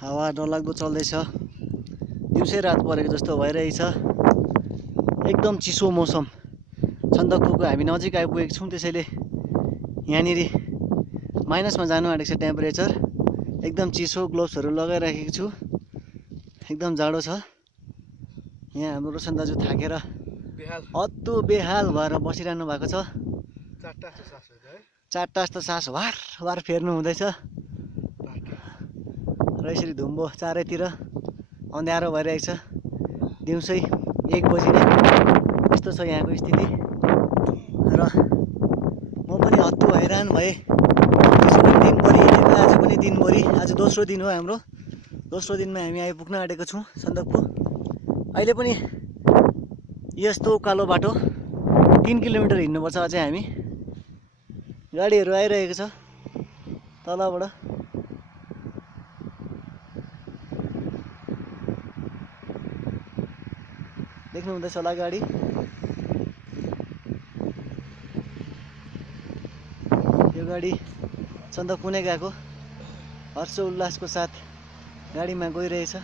हावा डरलाग्दो चल्दैछ। दिउँसै रात परेको जस्तो भइरहेछ। एकदम चिसो मौसम। सन्दकपुको हामी नजिक आइपुगेको छौँ, त्यसैले यहाँनिर माइनसमा जानु आँटेको छ टेम्परेचर। एकदम चिसो, ग्लोभ्सहरू लगाइराखेको छु। एकदम जाडो छ। यहाँ हाम्रो रोशन दाजु थाकेर अत्तो बेहाल भएर बसिरहनु भएको छ। चारटा जस्तो सास वार वार फेर्नु हुँदैछ र यसरी धुम्बो चारैतिर अँध्यारो भइरहेको छ। दिउँसै 1 बजी नै यस्तो छ यहाँको स्थिति र म पनि हत्तु हैरान भएँ। आज पनि दिनभरि हिँडेको, आज पनि दिनभरि। आज दोस्रो दिन हो हाम्रो। दोस्रो दिनमा हामी आइपुग्न आँटेको छौँ सन्दकपू। अहिले पनि यस्तो उकालो बाटो 3 किलोमिटर हिँड्नुपर्छ अझै हामी। गाडीहरू आइरहेको छ तलबाट। देख्नु हुँदैछ होला गाडी। यो गाडी सन्दकपू नै गएको हर्ष उल्लासको साथ गाडीमा गइरहेछ।